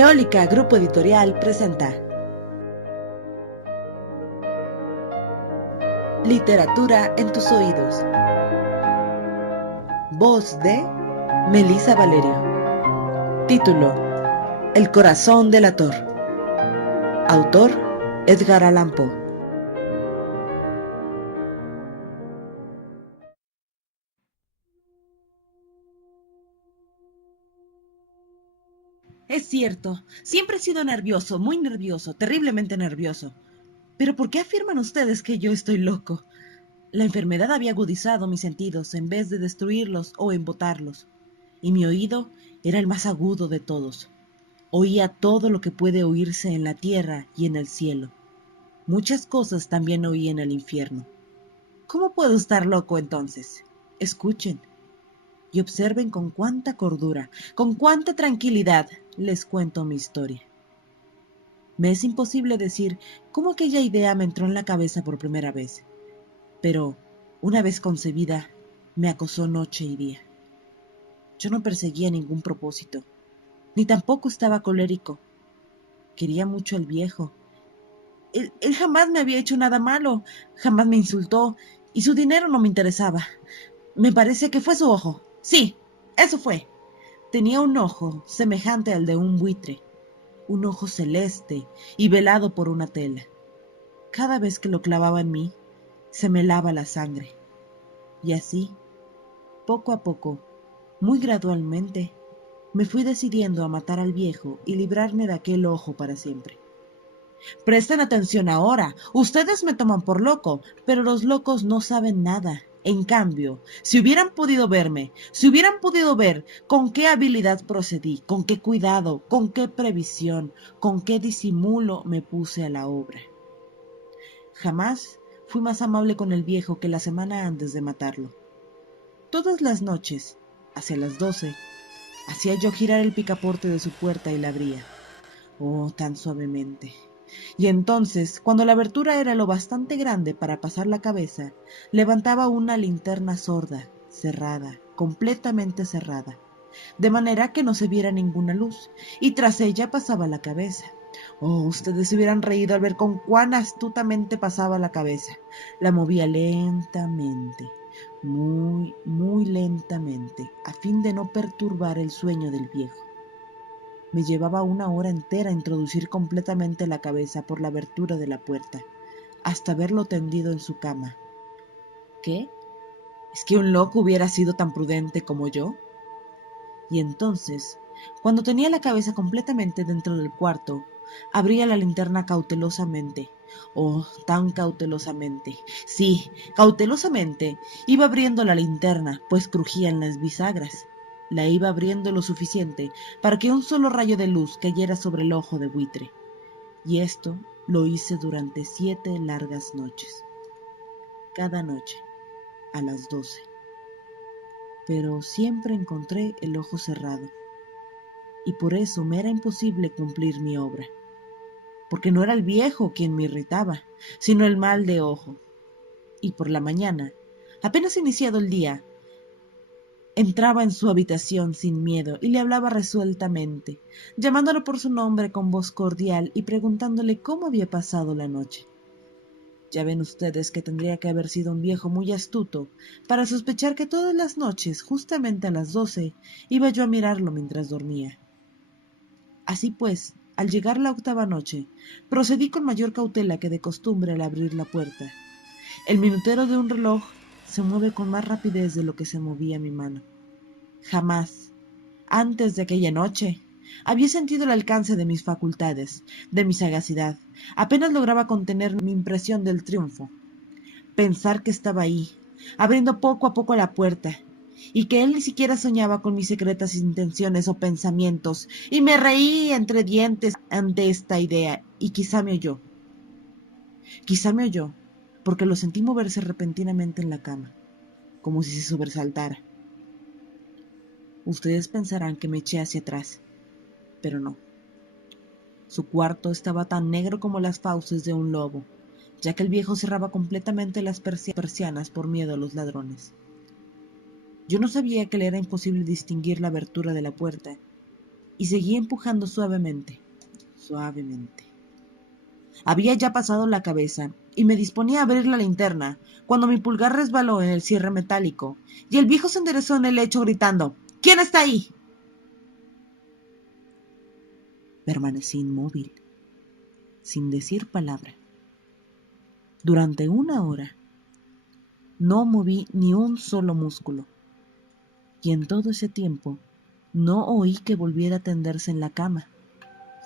Eólica Grupo Editorial presenta Literatura en tus oídos. Voz de Melissa Valerio. Título: El corazón del Ator. Autor: Edgar Allan Poe. Es cierto, siempre he sido nervioso, muy nervioso, terriblemente nervioso. Pero ¿por qué afirman ustedes que yo estoy loco? La enfermedad había agudizado mis sentidos en vez de destruirlos o embotarlos, y mi oído era el más agudo de todos. Oía todo lo que puede oírse en la tierra y en el cielo. Muchas cosas también oí en el infierno. ¿Cómo puedo estar loco entonces? Escuchen y observen con cuánta cordura, con cuánta tranquilidad les cuento mi historia. Me es imposible decir cómo aquella idea me entró en la cabeza por primera vez, pero una vez concebida, me acosó noche y día. Yo no perseguía ningún propósito, ni tampoco estaba colérico. Quería mucho al viejo. Él jamás me había hecho nada malo, jamás me insultó, y su dinero no me interesaba. Me parece que fue su ojo. Sí, eso fue. Tenía un ojo semejante al de un buitre, un ojo celeste y velado por una tela. Cada vez que lo clavaba en mí, se me helaba la sangre. Y así, poco a poco, muy gradualmente, me fui decidiendo a matar al viejo y librarme de aquel ojo para siempre. Presten atención ahora. Ustedes me toman por loco, pero los locos no saben nada. En cambio, si hubieran podido verme, si hubieran podido ver con qué habilidad procedí, con qué cuidado, con qué previsión, con qué disimulo me puse a la obra. Jamás fui más amable con el viejo que la semana antes de matarlo. Todas las noches, hacia las 12, hacía yo girar el picaporte de su puerta y la abría. Oh, tan suavemente. Y entonces, cuando la abertura era lo bastante grande para pasar la cabeza, levantaba una linterna sorda, cerrada, completamente cerrada, de manera que no se viera ninguna luz, y tras ella pasaba la cabeza. Oh, ustedes se hubieran reído al ver con cuán astutamente pasaba la cabeza. La movía lentamente, muy, muy lentamente, a fin de no perturbar el sueño del viejo. Me llevaba una hora entera introducir completamente la cabeza por la abertura de la puerta, hasta verlo tendido en su cama. ¿Qué? ¿Es que un loco hubiera sido tan prudente como yo? Y entonces, cuando tenía la cabeza completamente dentro del cuarto, abría la linterna cautelosamente. Oh, tan cautelosamente. Sí, cautelosamente iba abriendo la linterna, pues crujían las bisagras. La iba abriendo lo suficiente para que un solo rayo de luz cayera sobre el ojo de buitre. Y esto lo hice durante 7 largas noches. Cada noche, a las 12. Pero siempre encontré el ojo cerrado. Y por eso me era imposible cumplir mi obra, porque no era el viejo quien me irritaba, sino el mal de ojo. Y por la mañana, apenas iniciado el día, entraba en su habitación sin miedo y le hablaba resueltamente, llamándolo por su nombre con voz cordial y preguntándole cómo había pasado la noche. Ya ven ustedes que tendría que haber sido un viejo muy astuto para sospechar que todas las noches, justamente a las 12, iba yo a mirarlo mientras dormía. Así pues, al llegar la 8ª noche, procedí con mayor cautela que de costumbre al abrir la puerta. El minutero de un reloj se mueve con más rapidez de lo que se movía mi mano. Jamás, antes de aquella noche, había sentido el alcance de mis facultades, de mi sagacidad. Apenas lograba contener mi impresión del triunfo. Pensar que estaba ahí, abriendo poco a poco la puerta, y que él ni siquiera soñaba con mis secretas intenciones o pensamientos, y me reí entre dientes ante esta idea, y quizá me oyó, porque lo sentí moverse repentinamente en la cama, como si se sobresaltara. Ustedes pensarán que me eché hacia atrás, pero no. Su cuarto estaba tan negro como las fauces de un lobo, ya que el viejo cerraba completamente las persianas por miedo a los ladrones. Yo no sabía que le era imposible distinguir la abertura de la puerta, y seguí empujando suavemente, suavemente. Había ya pasado la cabeza y me disponía a abrir la linterna cuando mi pulgar resbaló en el cierre metálico y el viejo se enderezó en el lecho gritando: ¿Quién está ahí? Permanecí inmóvil, sin decir palabra. Durante 1 hora no moví ni un solo músculo, y en todo ese tiempo no oí que volviera a tenderse en la cama.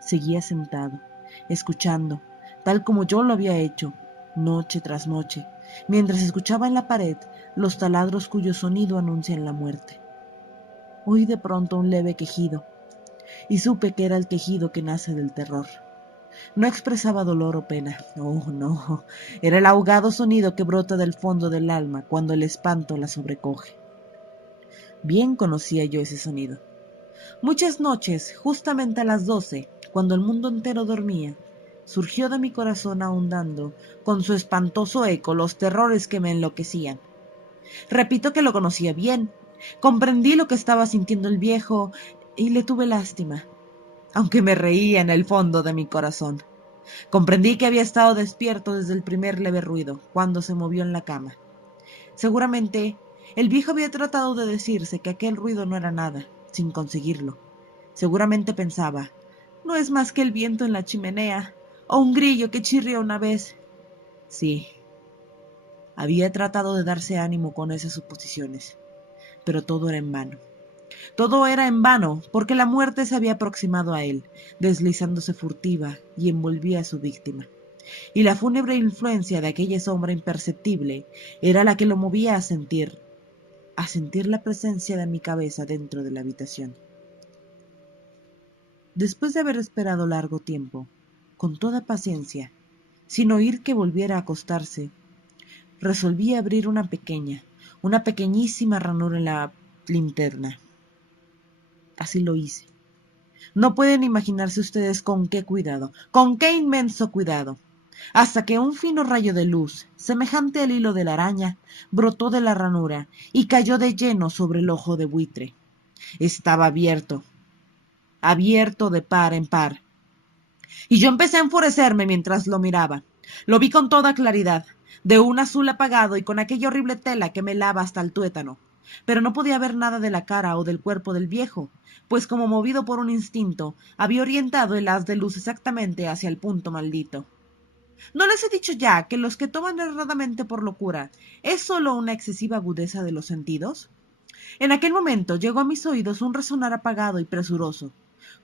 Seguía sentado, escuchando, tal como yo lo había hecho, noche tras noche, mientras escuchaba en la pared los taladros cuyo sonido anuncian la muerte. Oí de pronto un leve quejido, y supe que era el quejido que nace del terror. No expresaba dolor o pena, oh no, era el ahogado sonido que brota del fondo del alma cuando el espanto la sobrecoge. Bien conocía yo ese sonido. Muchas noches, justamente a las 12, cuando el mundo entero dormía, surgió de mi corazón ahondando con su espantoso eco los terrores que me enloquecían. Repito que lo conocía bien. Comprendí lo que estaba sintiendo el viejo y le tuve lástima, aunque me reía en el fondo de mi corazón. Comprendí que había estado despierto desde el primer leve ruido, cuando se movió en la cama. Seguramente, el viejo había tratado de decirse que aquel ruido no era nada, sin conseguirlo. Seguramente pensaba: no es más que el viento en la chimenea, o un grillo que chirrió una vez. Sí, había tratado de darse ánimo con esas suposiciones, pero todo era en vano. Todo era en vano, porque la muerte se había aproximado a él, deslizándose furtiva, y envolvía a su víctima. Y la fúnebre influencia de aquella sombra imperceptible era la que lo movía a sentir la presencia de mi cabeza dentro de la habitación. Después de haber esperado largo tiempo, con toda paciencia, sin oír que volviera a acostarse, resolví abrir una pequeñísima ranura en la linterna. Así lo hice. No pueden imaginarse ustedes con qué inmenso cuidado, hasta que un fino rayo de luz, semejante al hilo de la araña, brotó de la ranura y cayó de lleno sobre el ojo de buitre. Estaba abierto de par en par, y yo empecé a enfurecerme mientras lo miraba. Lo vi con toda claridad, de un azul apagado y con aquella horrible tela que me lava hasta el tuétano. Pero no podía ver nada de la cara o del cuerpo del viejo, pues como movido por un instinto, había orientado el haz de luz exactamente hacia el punto maldito. ¿No les he dicho ya que los que toman erradamente por locura es sólo una excesiva agudeza de los sentidos? En aquel momento llegó a mis oídos un resonar apagado y presuroso,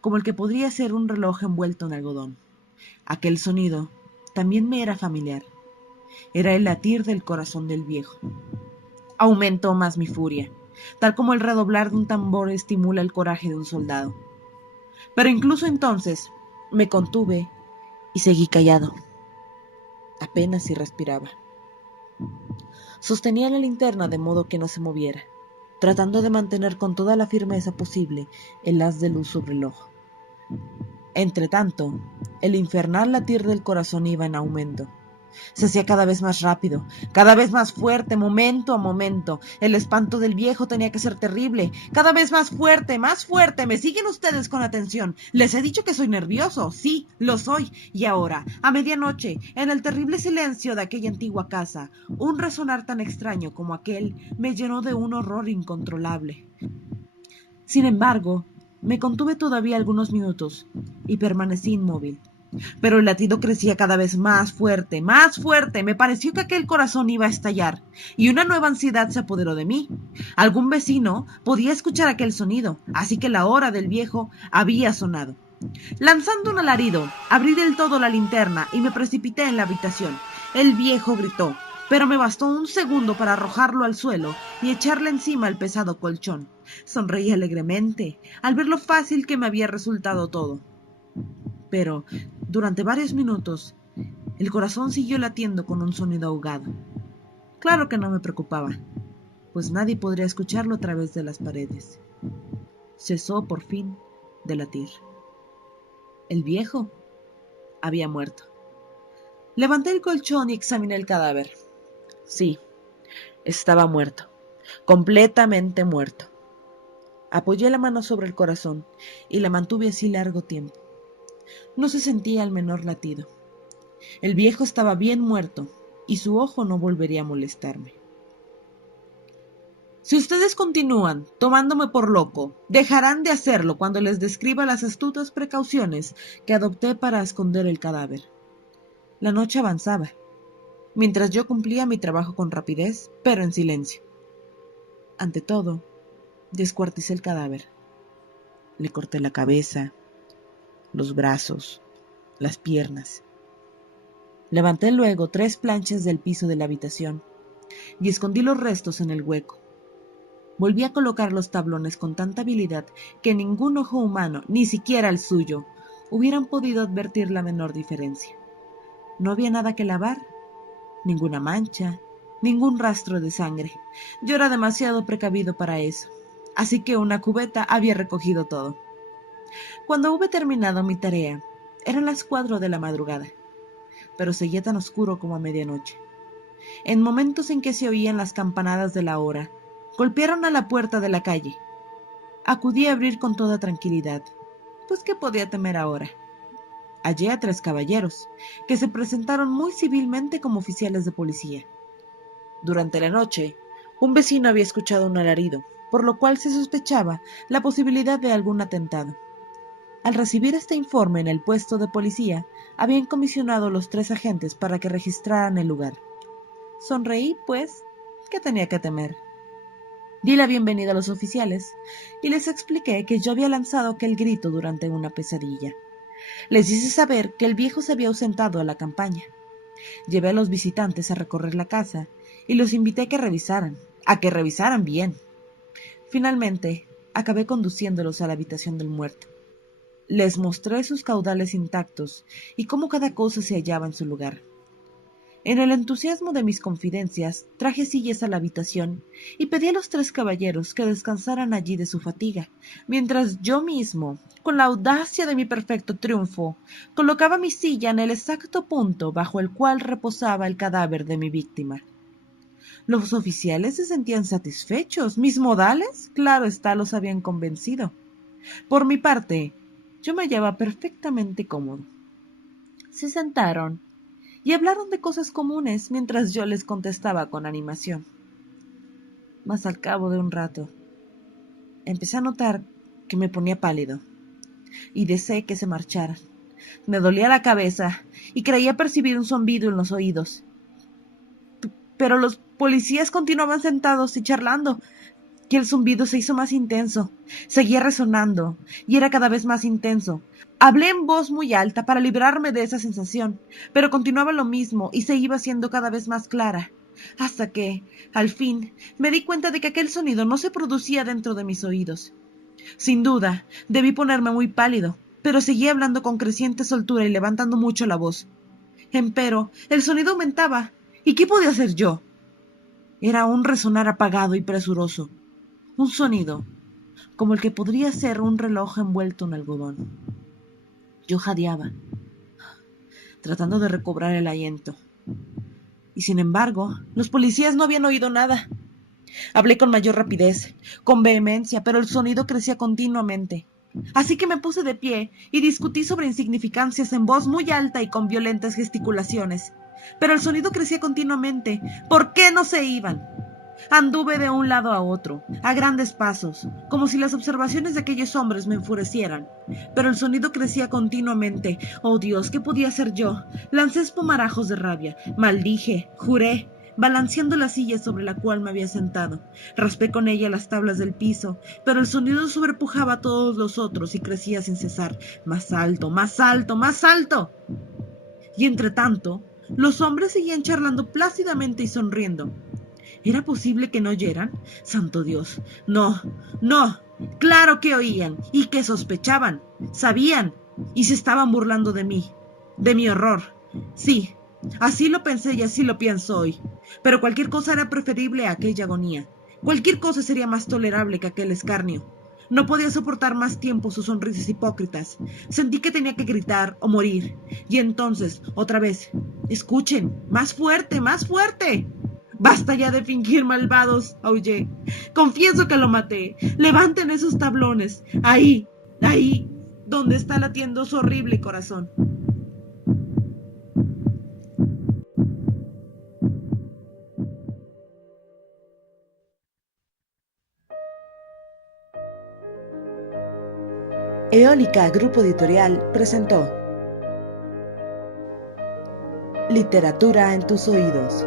como el que podría ser un reloj envuelto en algodón. Aquel sonido también me era familiar. Era el latir del corazón del viejo. Aumentó más mi furia, tal como el redoblar de un tambor estimula el coraje de un soldado. Pero incluso entonces me contuve y seguí callado. Apenas si respiraba. Sostenía la linterna de modo que no se moviera, tratando de mantener con toda la firmeza posible el haz de luz sobre el ojo. Entretanto, el infernal latir del corazón iba en aumento. Se hacía cada vez más rápido, cada vez más fuerte, momento a momento. El espanto del viejo tenía que ser terrible. Cada vez más fuerte, más fuerte. ¿Me siguen ustedes con atención? Les he dicho que soy nervioso. Sí, lo soy. Y ahora, a medianoche, en el terrible silencio de aquella antigua casa, un resonar tan extraño como aquel me llenó de un horror incontrolable. Sin embargo, me contuve todavía algunos minutos y permanecí inmóvil. Pero el latido crecía cada vez más fuerte, más fuerte. Me pareció que aquel corazón iba a estallar, y una nueva ansiedad se apoderó de mí. Algún vecino podía escuchar aquel sonido, así que la hora del viejo había sonado. Lanzando un alarido, abrí del todo la linterna y me precipité en la habitación. El viejo gritó, pero me bastó un segundo para arrojarlo al suelo y echarle encima el pesado colchón. Sonreí alegremente al ver lo fácil que me había resultado todo. Pero, durante varios minutos, el corazón siguió latiendo con un sonido ahogado. Claro que no me preocupaba, pues nadie podría escucharlo a través de las paredes. Cesó por fin de latir. El viejo había muerto. Levanté el colchón y examiné el cadáver. Sí, estaba muerto, completamente muerto. Apoyé la mano sobre el corazón y la mantuve así largo tiempo. No se sentía el menor latido. El viejo estaba bien muerto y su ojo no volvería a molestarme. Si ustedes continúan tomándome por loco, dejarán de hacerlo cuando les describa las astutas precauciones que adopté para esconder el cadáver. La noche avanzaba, mientras yo cumplía mi trabajo con rapidez, pero en silencio. Ante todo, descuarticé el cadáver. Le corté la cabeza, los brazos, las piernas. Levanté luego 3 planchas del piso de la habitación y escondí los restos en el hueco. Volví a colocar los tablones con tanta habilidad que ningún ojo humano, ni siquiera el suyo, hubieran podido advertir la menor diferencia. No había nada que lavar, ninguna mancha, ningún rastro de sangre. Yo era demasiado precavido para eso, así que una cubeta había recogido todo. Cuando hube terminado mi tarea, eran las 4 de la madrugada, pero seguía tan oscuro como a medianoche. En momentos en que se oían las campanadas de la hora, golpearon a la puerta de la calle. Acudí a abrir con toda tranquilidad, pues ¿qué podía temer ahora? Hallé a 3 caballeros, que se presentaron muy civilmente como oficiales de policía. Durante la noche, un vecino había escuchado un alarido, por lo cual se sospechaba la posibilidad de algún atentado. Al recibir este informe en el puesto de policía, habían comisionado los 3 agentes para que registraran el lugar. Sonreí, pues, ¿qué tenía que temer? Di la bienvenida a los oficiales y les expliqué que yo había lanzado aquel grito durante una pesadilla. Les hice saber que el viejo se había ausentado a la campaña. Llevé a los visitantes a recorrer la casa y los invité a que revisaran bien. Finalmente, acabé conduciéndolos a la habitación del muerto. Les mostré sus caudales intactos y cómo cada cosa se hallaba en su lugar. En el entusiasmo de mis confidencias, traje sillas a la habitación y pedí a los 3 caballeros que descansaran allí de su fatiga, mientras yo mismo, con la audacia de mi perfecto triunfo, colocaba mi silla en el exacto punto bajo el cual reposaba el cadáver de mi víctima. Los oficiales se sentían satisfechos. Mis modales, claro está, los habían convencido. Por mi parte, yo me hallaba perfectamente cómodo. Se sentaron y hablaron de cosas comunes mientras yo les contestaba con animación. Mas al cabo de un rato, empecé a notar que me ponía pálido y deseé que se marcharan. Me dolía la cabeza y creía percibir un zumbido en los oídos. Pero los policías continuaban sentados y charlando, y el zumbido se hizo más intenso. Seguía resonando, y era cada vez más intenso. Hablé en voz muy alta para librarme de esa sensación, pero continuaba lo mismo y se iba haciendo cada vez más clara, hasta que, al fin, me di cuenta de que aquel sonido no se producía dentro de mis oídos. Sin duda, debí ponerme muy pálido, pero seguía hablando con creciente soltura y levantando mucho la voz. Empero, el sonido aumentaba. ¿Y qué podía hacer yo? Era un resonar apagado y presuroso. Un sonido, como el que podría ser un reloj envuelto en algodón. Yo jadeaba, tratando de recobrar el aliento. Y sin embargo, los policías no habían oído nada. Hablé con mayor rapidez, con vehemencia, pero el sonido crecía continuamente. Así que me puse de pie y discutí sobre insignificancias en voz muy alta y con violentas gesticulaciones. Pero el sonido crecía continuamente. ¿Por qué no se iban? Anduve de un lado a otro, a grandes pasos, como si las observaciones de aquellos hombres me enfurecieran. Pero el sonido crecía continuamente. ¡Oh Dios! ¿Qué podía hacer yo? Lancé espumarajos de rabia, maldije, juré, balanceando la silla sobre la cual me había sentado. Raspé con ella las tablas del piso, pero el sonido sobrepujaba a todos los otros y crecía sin cesar. ¡Más alto, más alto, más alto! Y entre tanto, los hombres seguían charlando plácidamente y sonriendo. ¿Era posible que no oyeran? ¡Santo Dios! No, no, claro que oían y que sospechaban, sabían y se estaban burlando de mí, de mi horror. Sí, así lo pensé y así lo pienso hoy, pero cualquier cosa era preferible a aquella agonía. Cualquier cosa sería más tolerable que aquel escarnio. No podía soportar más tiempo sus sonrisas hipócritas. Sentí que tenía que gritar o morir. Y entonces, otra vez, escuchen, más fuerte, más fuerte. Basta ya de fingir, malvados, aullé. Confieso que lo maté. Levanten esos tablones. Ahí, ahí, donde está latiendo su horrible corazón. Eólica Grupo Editorial presentó Literatura en tus oídos.